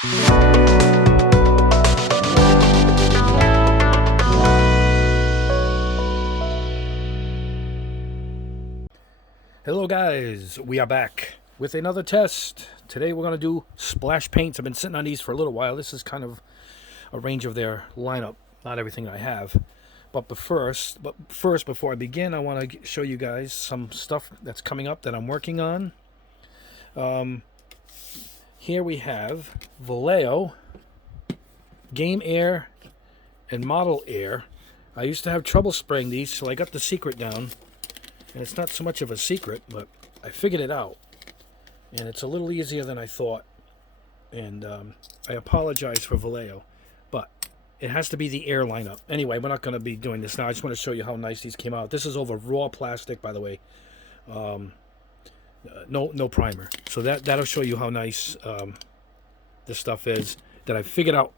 Hello guys, we are back with another test. Today we're going to do splash paints. I've been sitting on these for a little while. This is kind of a range of their lineup, not everything I have. But first, before I begin, I want to show you guys some stuff that's coming up that I'm working on. Here we have Vallejo, Game Air, and Model Air. I used to have trouble spraying these, so I got the secret down. And it's not so much of a secret, but I figured it out. And it's a little easier than I thought. And I apologize for Vallejo. But it has to be the air lineup. Anyway, we're not going to be doing this now. I just want to show you how nice these came out. This is over raw plastic, by the way. No primer. So that'll show you how nice this stuff is. That I figured out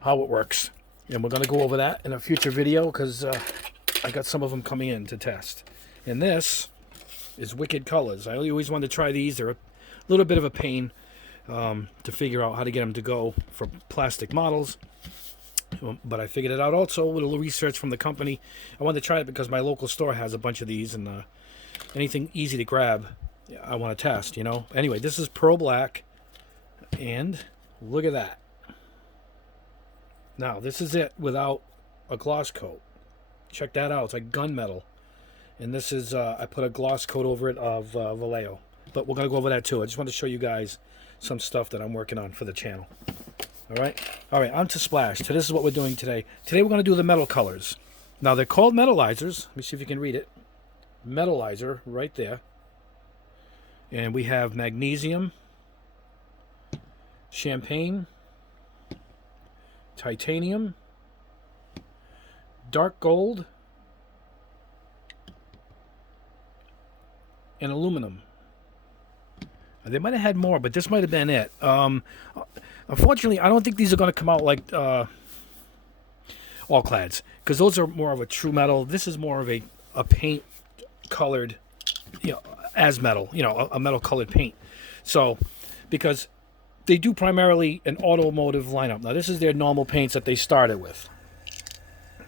how it works. And we're going to go over that in a future video because I got some of them coming in to test. And this is Wicked Colors. I always wanted to try these. They're a little bit of a pain to figure out how to get them to go for plastic models. But I figured it out also with a little research from the company. I wanted to try it because my local store has a bunch of these. And anything easy to grab, I want to test, you know. Anyway, this is Pearl Black. And look at that. Now, this is it without a gloss coat. Check that out. It's like gunmetal. And this is, I put a gloss coat over it of Vallejo. But we're going to go over that too. I just want to show you guys some stuff that I'm working on for the channel. Alright, on to Splash. So this is what we're doing today. Today we're going to do the metal colors. Now they're called Metalizers. Let me see if you can read it. Metalizer, right there. And we have Magnesium, Champagne, Titanium, Dark Gold, and Aluminum. They might have had more, but this might have been it. Unfortunately, I don't think these are going to come out like all clads, because those are more of a true metal. This is more of a paint colored, you know, as metal, you know, a metal colored paint. So, because they do primarily an automotive lineup. Now, this is their normal paints that they started with.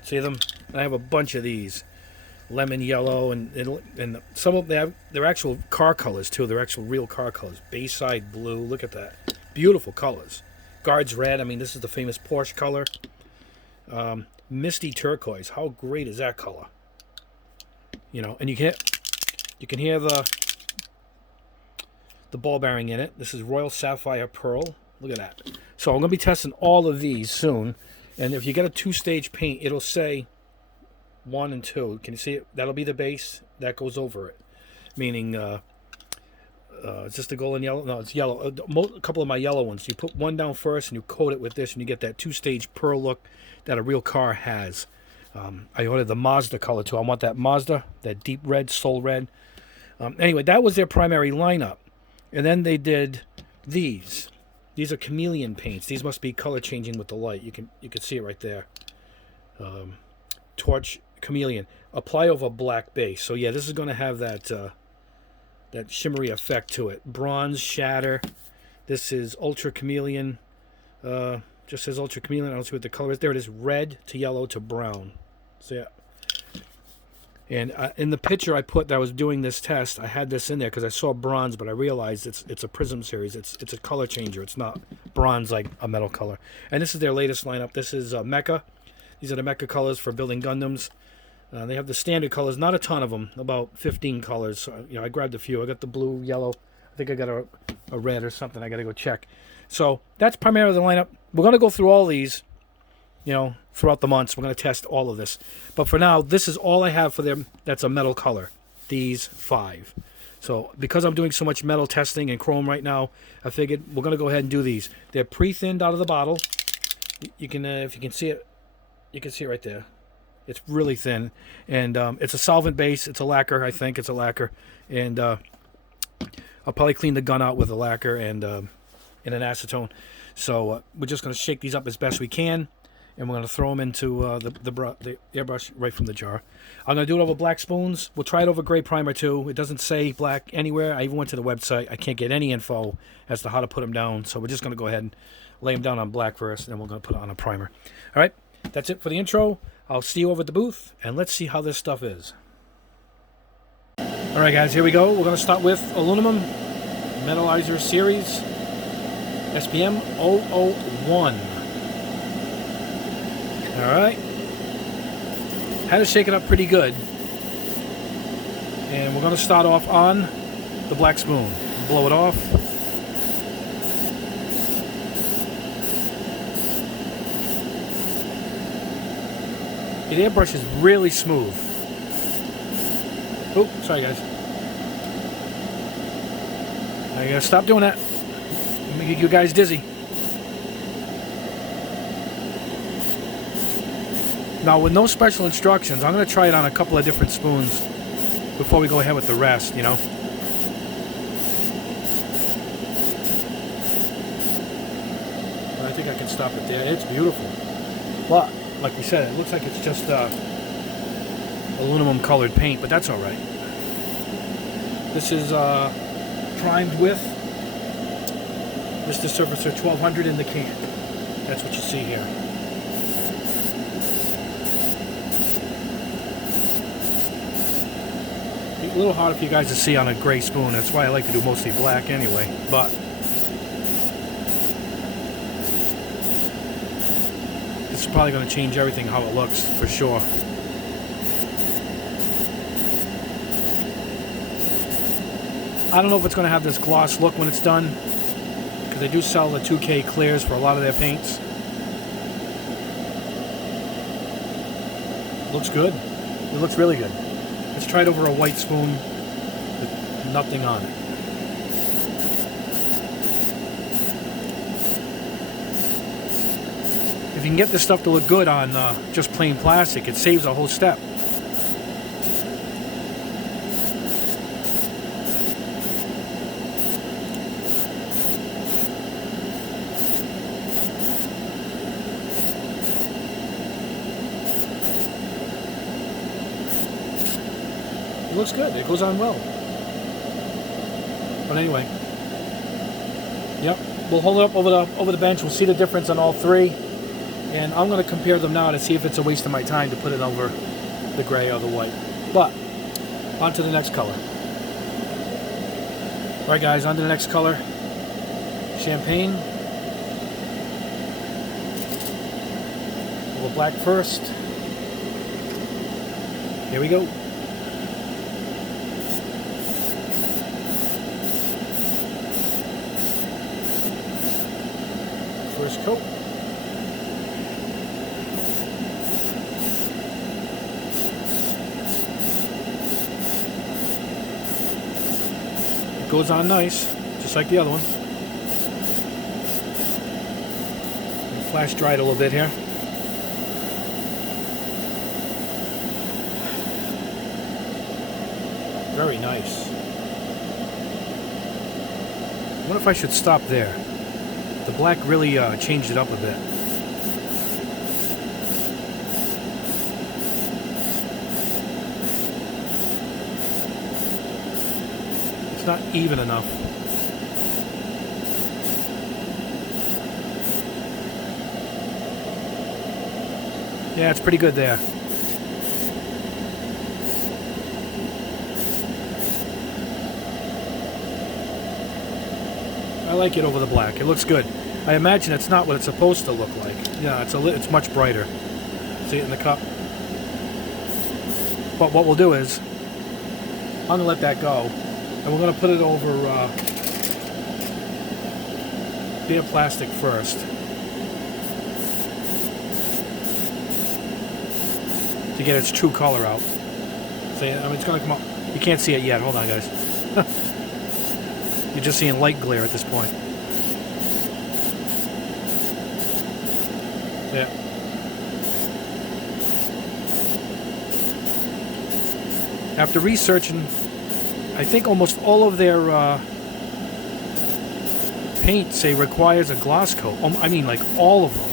See them? I have a bunch of these. Lemon yellow, and some of them, they're actual car colors too. They're actual real car colors. Bayside blue, look at that. Beautiful colors. Guards red, I mean, this is the famous Porsche color. Misty turquoise, how great is that color? You know, and you can hear the ball bearing in it. This is Royal Sapphire Pearl. Look at that. So I'm going to be testing all of these soon. And if you get a two-stage paint, it'll say 1 and 2. Can you see it? That'll be the base. That goes over it. Meaning, is this the golden yellow? No, it's yellow. A couple of my yellow ones. You put one down first and you coat it with this and you get that two-stage pearl look that a real car has. I ordered the Mazda color too. I want that Mazda, that deep red, soul red. Anyway, that was their primary lineup. And then they did these. These are chameleon paints. These must be color changing with the light. You can see it right there. Torch chameleon. Apply over black base. So yeah, this is going to have that shimmery effect to it. Bronze shatter. This is ultra chameleon. Just says ultra chameleon. I don't see what the color is. There it is. Red to yellow to brown. So yeah. And in the picture I put that I was doing this test, I had this in there because I saw bronze, but I realized it's a Prism series. It's a color changer. It's not bronze like a metal color. And this is their latest lineup. This is Mecha. These are the Mecha colors for building Gundams. They have the standard colors, not a ton of them, about 15 colors. So, you know, I grabbed a few. I got the blue, yellow. I think I got a red or something. I got to go check. So that's primarily the lineup. We're going to go through all these, you know, throughout the months. We're going to test all of this. But for now, this is all I have for them that's a metal color. These 5. So because I'm doing so much metal testing and chrome right now, I figured we're going to go ahead and do these. They're pre-thinned out of the bottle. You can, if you can see it, you can see it right there. It's really thin. And it's a solvent base. It's a lacquer, I think. It's a lacquer. And I'll probably clean the gun out with a lacquer and an acetone. So we're just going to shake these up as best we can. and we're going to throw them into the airbrush right from the jar. I'm going to do it over black spoons. We'll try it over gray primer too. It doesn't say black anywhere. I even went to the website. I can't get any info as to how to put them down, so we're just going to go ahead and lay them down on black first, and then we're going to put it on a primer. All right, that's it for the intro. I'll see you over at the booth, and let's see how this stuff is. All right, guys, here we go. We're going to start with aluminum Metalizer series SPM 001. All right. Had to shake it up pretty good. And we're going to start off on the black spoon. Blow it off. The airbrush is really smooth. Oh, sorry guys. I gotta stop doing that. Let me get you guys dizzy. Now, with no special instructions, I'm going to try it on a couple of different spoons before we go ahead with the rest, you know. But I think I can stop it there. It's beautiful. But, like we said, it looks like it's just aluminum colored paint, but that's all right. This is primed with Mr. Surfacer 1200 in the can. That's what you see here. A little hard for you guys to see on a gray spoon. That's why I like to do mostly black anyway. But this is probably going to change everything how it looks for sure. I don't know if it's going to have this gloss look when it's done, because they do sell the 2K clears for a lot of their paints. Looks good. It looks really good. Let's try it over a white spoon with nothing on it. If you can get this stuff to look good on just plain plastic, it saves a whole step. It looks good. It goes on well. But anyway, yep. We'll hold it up over the bench. We'll see the difference on all three, and I'm going to compare them now to see if it's a waste of my time to put it over the gray or the white. But on to the next color. All right, guys. On to the next color. Champagne. We'll black first. Here we go. First coat. It goes on nice, just like the other one. Flash dry it a little bit here. Very nice. I wonder if I should stop there. The black really changed it up a bit. It's not even enough. Yeah, it's pretty good there. I like it over the black. It looks good. I imagine it's not what it's supposed to look like. Yeah, it's much brighter. See it in the cup? But what we'll do is, I'm going to let that go, and we're going to put it over bare plastic first. To get its true color out. See, I mean, it's going to come up. You can't see it yet. Hold on, guys. You're just seeing light glare at this point. Yeah. After researching, I think almost all of their paint, say, requires a gloss coat. I mean, like all of them.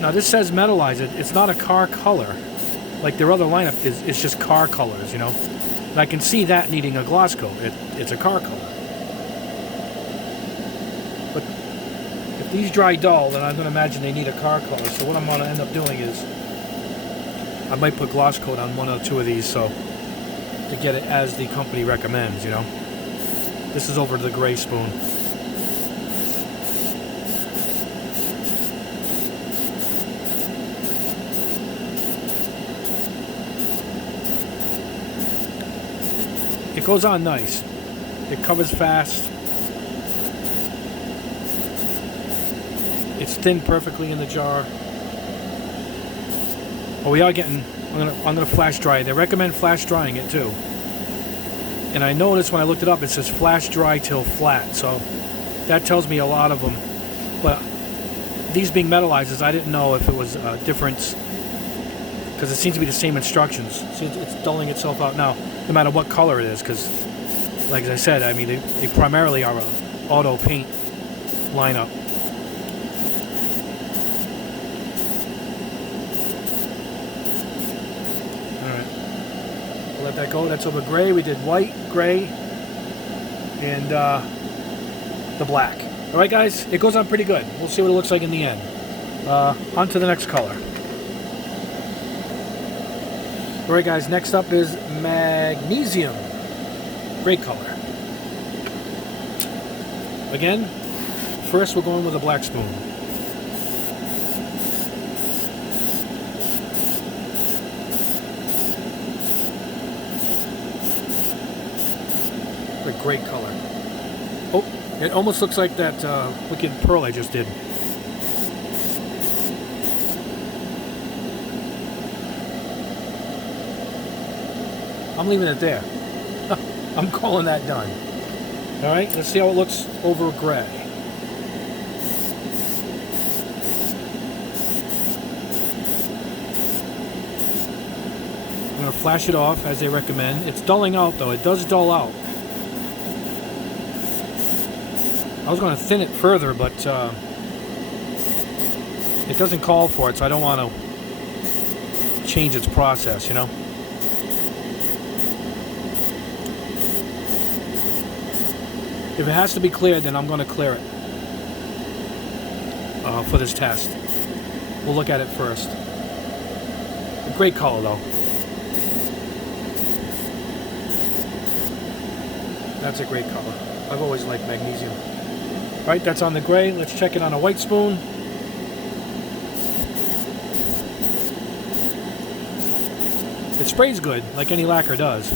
Now this says Metalizer. It's not a car color. Like their other lineup is just car colors, you know. And I can see that needing a gloss coat. It's a car color. But if these dry dull, then I'm going to imagine they need a car color. So what I'm going to end up doing is I might put gloss coat on one or two of these so to get it as the company recommends, you know. This is over to the gray spoon. It goes on nice. It covers fast. It's thinned perfectly in the jar. Oh, we are getting. I'm gonna flash dry it. They recommend flash drying it too. And I noticed when I looked it up, it says flash dry till flat. So that tells me a lot of them. But these being metalizers, I didn't know if it was a difference because it seems to be the same instructions. See, it's dulling itself out now, no matter what color it is. Because, like I said, I mean they primarily are an auto paint lineup. Let that go. That's over gray. We did white, gray, and the black. All right, guys, it goes on pretty good. We'll see what it looks like in the end. On to the next color. All right, guys, next up is Magnesium. Great color. Again, first we're going with a black spoon. A great color. Oh, it almost looks like that wicked pearl I just did. I'm leaving it there. I'm calling that done. All right, let's see how it looks over gray. I'm going to flash it off as they recommend. It's dulling out though. It does dull out. I was going to thin it further, but it doesn't call for it, so I don't want to change its process, you know. If it has to be cleared, then I'm going to clear it for this test. We'll look at it first. A great color, though. That's a great color. I've always liked Magnesium. Right, that's on the gray. Let's check it on a white spoon. It sprays good, like any lacquer does.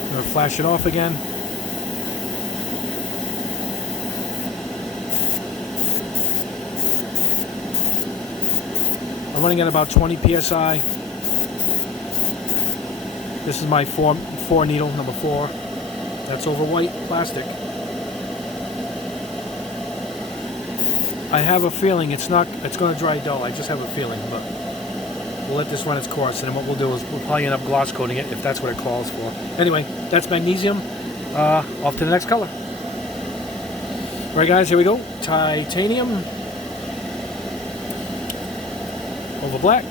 I'm going to flash it off again. I'm running at about 20 psi. This is my 4 needle, number 4. That's over white plastic. I have a feeling it's going to dry dull. I just have a feeling, but we'll let this run its course, and then what we'll do is we'll probably end up gloss coating it if that's what it calls for. Anyway, that's Magnesium. Off to the next color. All right, guys, here we go. Titanium over black.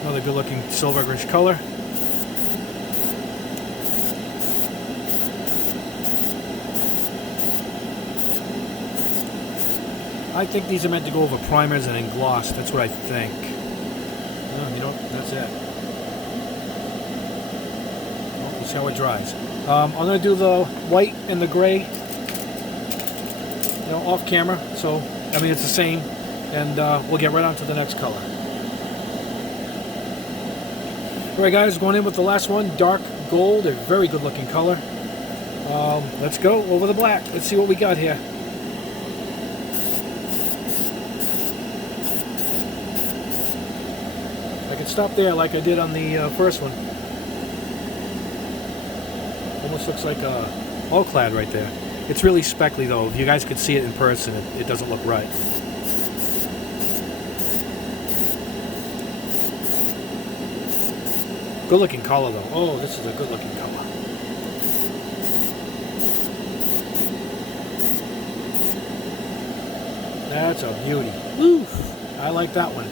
Another good-looking silverish color. I think these are meant to go over primers and then gloss. That's what I think. No, you know, that's it. Well, we'll see how it dries. I'm going to do the white and the gray, you know, off camera. So, I mean, it's the same. And we'll get right on to the next color. Alright guys, going in with the last one, dark gold, a very good looking color. Let's go over the black. Let's see what we got here. I can stop there like I did on the first one. Almost looks like a all-clad right there. It's really speckly though. If you guys could see it in person, it doesn't look right. Good looking color though. Oh, this is a good looking color. That's a beauty. Woo! I like that one.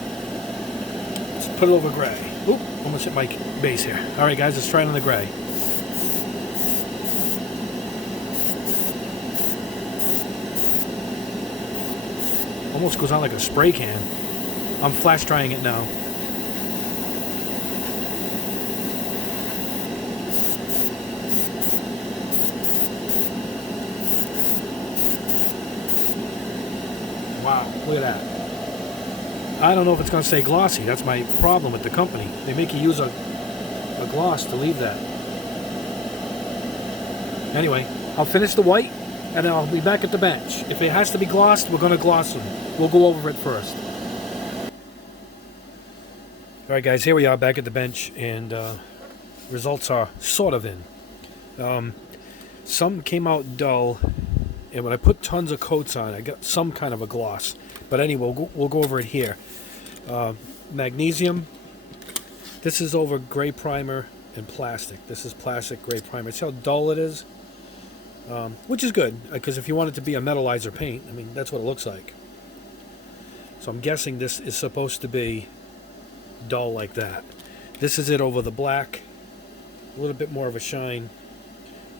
Let's put it over gray. Oop, almost hit my base here. All right, guys, let's try it on the gray. Almost goes on like a spray can. I'm flash drying it now. Wow, look at that. I don't know if it's going to stay glossy. That's my problem with the company. They make you use a gloss to leave that. Anyway, I'll finish the white and then I'll be back at the bench. If it has to be glossed, we're going to gloss them. We'll go over it first. Alright guys, here we are back at the bench, and results are sort of in. Some came out dull, and when I put tons of coats on, I got some kind of a gloss. But anyway, we'll go over it here. Magnesium. This is over gray primer and plastic. This is plastic gray primer. See how dull it is? Which is good, because if you want it to be a metalizer paint, I mean, that's what it looks like. So I'm guessing this is supposed to be dull like that. This is it over the black. A little bit more of a shine.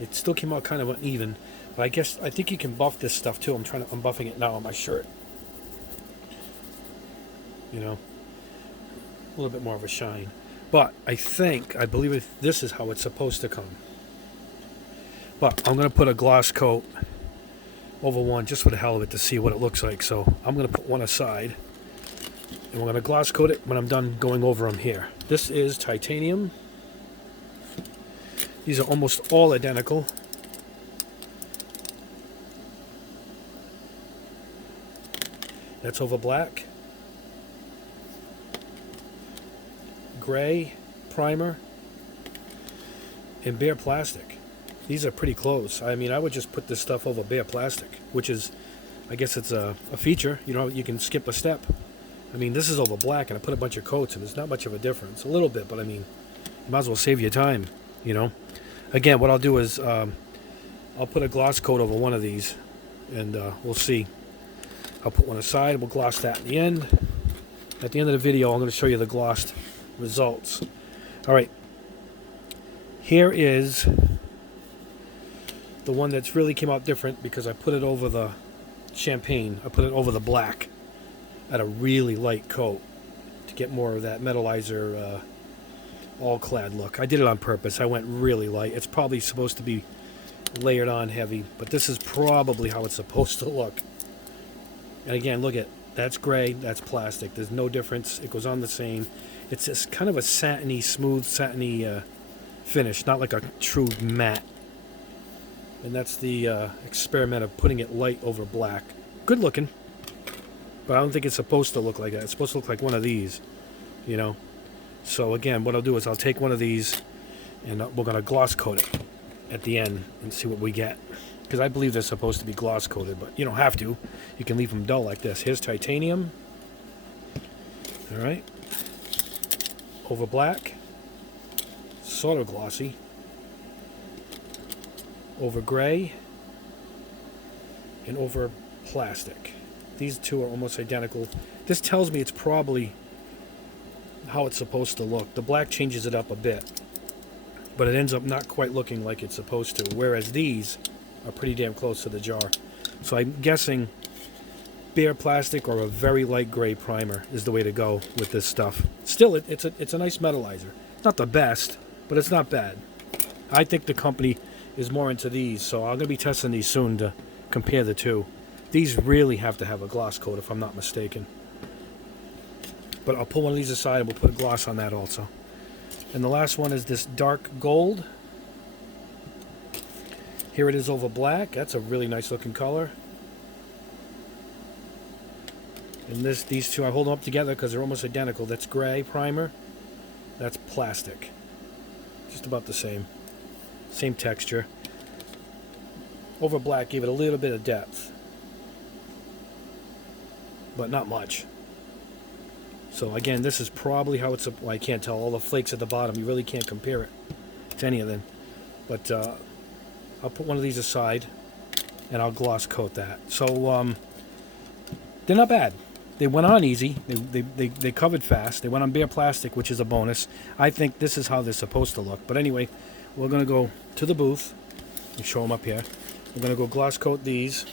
It still came out kind of uneven, but I think you can buff this stuff too. I'm buffing it now on my shirt. You know, a little bit more of a shine. But I believe this is how it's supposed to come. But I'm going to put a gloss coat over one just for the hell of it to see what it looks like. So I'm going to put one aside, and we're going to gloss coat it when I'm done going over them here. This is titanium. These are almost all identical. That's over black. Gray primer and bare plastic. These are pretty close. I mean, I would just put this stuff over bare plastic, which is, I guess it's a feature. You know, you can skip a step. I mean, this is over black, and I put a bunch of coats, and there's not much of a difference. A little bit, but I mean, you might as well save your time, you know. Again, what I'll do is I'll put a gloss coat over one of these, and we'll see. I'll put one aside. We'll gloss that in the end. At the end of the video, I'm going to show you the glossed results. All right. Here is the one that's really came out different, because I put it over the champagne. I put it over the black at a really light coat to get more of that metalizer all-clad look. I did it on purpose. I went really light. It's probably supposed to be layered on heavy, but this is probably how it's supposed to look. And again, look at, that's gray, that's plastic. There's no difference. It goes on the same. It's just kind of a satiny, smooth, satiny finish, not like a true matte. And that's the experiment of putting it light over black. Good looking, but I don't think it's supposed to look like that. It's supposed to look like one of these, you know. So again, what I'll do is I'll take one of these, and we're going to gloss coat it at the end and see what we get. Because I believe they're supposed to be gloss coated, but you don't have to. You can leave them dull like this. Here's titanium. All right. Over black. Sort of glossy. Over gray. And over plastic. These two are almost identical. This tells me it's probably how it's supposed to look. The black changes it up a bit, but it ends up not quite looking like it's supposed to, whereas these are pretty damn close to the jar. So I'm guessing bare plastic or a very light gray primer is the way to go with this stuff. Still, it's a nice metalizer. Not the best, but it's not bad. I think the company is more into these, so I'm going to be testing these soon to compare the two. These really have to have a gloss coat, if I'm not mistaken. But I'll pull one of these aside and we'll put a gloss on that also. And the last one is this dark gold. Here it is over black. That's a really nice looking color. And these two, I hold them up together because they're almost identical. That's gray primer. That's plastic. Just about the same. Same texture. Over black gave it a little bit of depth, but not much. So again, this is probably how it's, well, I can't tell, all the flakes at the bottom, you really can't compare it to any of them. But I'll put one of these aside and I'll gloss coat that. So they're not bad. They went on easy. They covered fast. They went on bare plastic, which is a bonus. I think this is how they're supposed to look. But anyway, we're going to go to the booth and show them up here. We're going to go gloss coat these.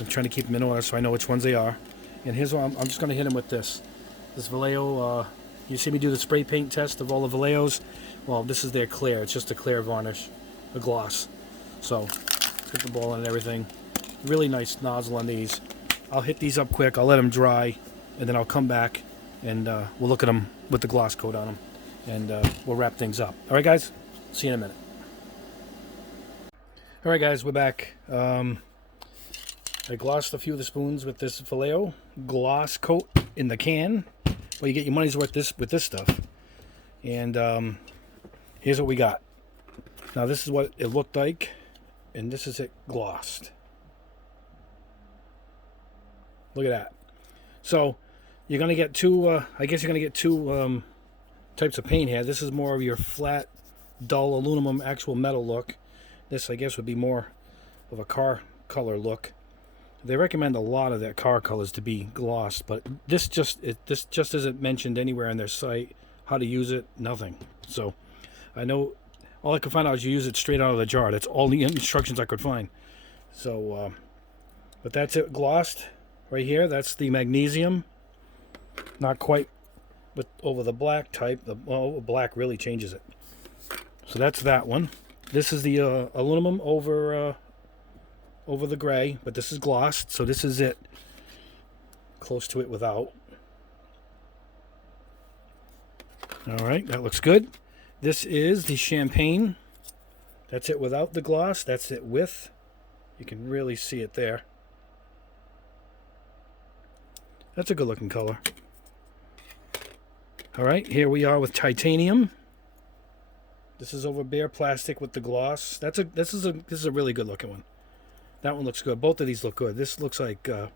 I'm trying to keep them in order so I know which ones they are. And here's what I'm just going to hit them with this. This Vallejo, you see me do the spray paint test of all the Vallejos? Well, this is their clear. It's just a clear varnish, a gloss. So, put the ball on and everything. Really nice nozzle on these. I'll hit these up quick. I'll let them dry. And then I'll come back and we'll look at them with the gloss coat on them. And we'll wrap things up. All right, guys? See you in a minute. All right, guys, we're back. I glossed a few of the spoons with this Vallejo gloss coat in the can. Well, you get your money's worth with this stuff. And here's what we got. Now, this is what it looked like, and this is it glossed. Look at that. So, you're going to get two, I guess you're going to get two types of paint here. This is more of your flat, dull aluminum, actual metal look. This, I guess, would be more of a car color look. They recommend a lot of their car colors to be glossed, but this just isn't mentioned anywhere on their site. How to use it, nothing. So I know all I could find out is you use it straight out of the jar. That's all the instructions I could find. So, but that's it glossed right here. That's the magnesium. Not quite over the black type. Well, black really changes it. So that's that one. This is the aluminum over the gray, but this is glossed, so this is it. Close to it without. All right, that looks good. This is the champagne. That's it without the gloss. That's it with. You can really see it there. That's a good looking color. All right, here we are with titanium. This is over bare plastic with the gloss. This is a really good looking one. That one looks good. Both of these look good. This looks like the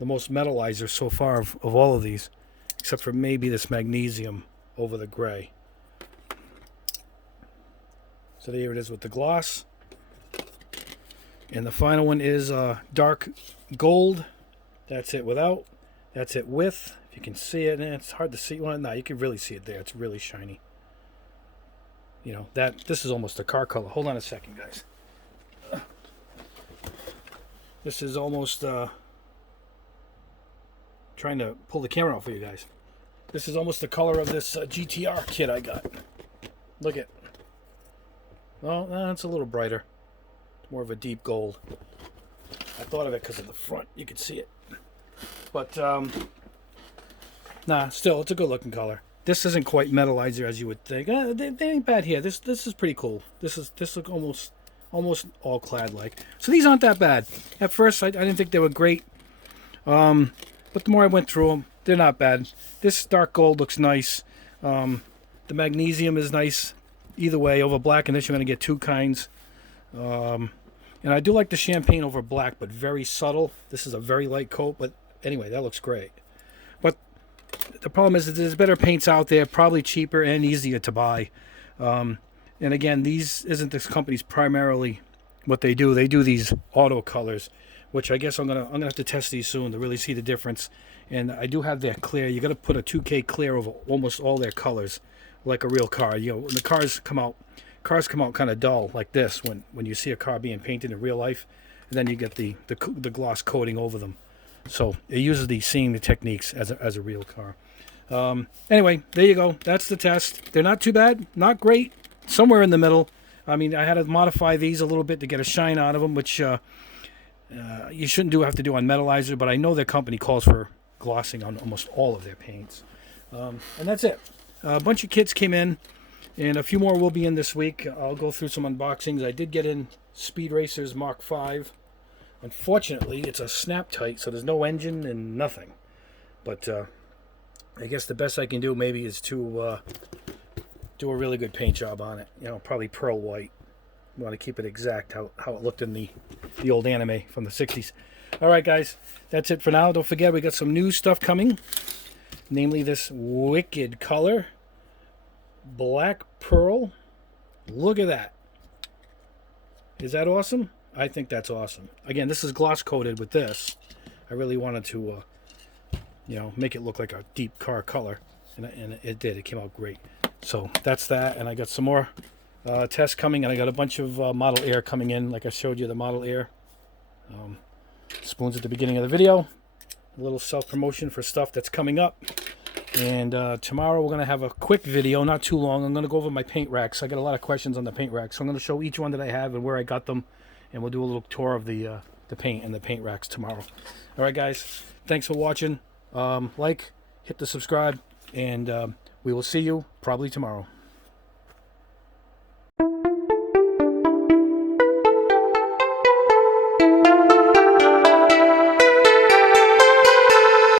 most Metalizer so far of all of these, except for maybe this magnesium over the gray. So there it is with the gloss. And the final one is dark gold. That's it without. That's it with. If you can see it, and it's hard to see. Well, no, you can really see it there. It's really shiny. You know, this is almost a car color. Hold on a second, guys. This is almost trying to pull the camera out for you guys. This is almost the color of this GTR kit I got. Look at. Well, it's a little brighter. It's more of a deep gold. I thought of it because of the front. You could see it. But, nah, still, it's a good looking color. This isn't quite Metalizer as you would think. They ain't bad here. This is pretty cool. This look almost all clad like. So these aren't that bad. At first, I didn't think they were great. But the more I went through them, they're not bad. This dark gold looks nice. The magnesium is nice. Either way, over black and this, you're going to get two kinds. And I do like the champagne over black, but very subtle. This is a very light coat, but anyway, that looks great. But the problem is that there's better paints out there, probably cheaper and easier to buy. And again, these isn't this company's primarily what they do. They do these auto colors, which I guess I'm gonna have to test these soon to really see the difference. And I do have their clear. You got to put a 2K clear over almost all their colors, like a real car. You know, when the cars come out kind of dull like this when you see a car being painted in real life, and then you get the gloss coating over them. So it uses the same techniques as a real car. Anyway, there you go. That's the test. They're not too bad, not great. Somewhere in the middle. I mean, I had to modify these a little bit to get a shine out of them, which you shouldn't have to do on Metalizer, but I know their company calls for glossing on almost all of their paints. And that's it. A bunch of kits came in, and a few more will be in this week. I'll go through some unboxings. I did get in Speed Racers Mark V. Unfortunately, it's a snap tight, so there's no engine and nothing. But I guess the best I can do maybe is to do a really good paint job on it. You know, probably pearl white. You want to keep it exact how it looked in the old anime from the 60s. All right, guys, that's it for now. Don't forget, we got some new stuff coming. namely this wicked color, Black Pearl. Look at that. Is that awesome? I think that's awesome. Again, this is gloss coated with this. I really wanted to, make it look like a deep car color, and it did. It came out great. So that's that, and I got some more tests coming, and I got a bunch of Model Air coming in, like I showed you the Model Air. Spoons at the beginning of the video. A little self-promotion for stuff that's coming up. And tomorrow we're going to have a quick video, not too long. I'm going to go over my paint racks. I got a lot of questions on the paint racks. So I'm going to show each one that I have and where I got them. And we'll do a little tour of the paint and the paint racks tomorrow. All right, guys. Thanks for watching. Hit the subscribe. And we will see you probably tomorrow.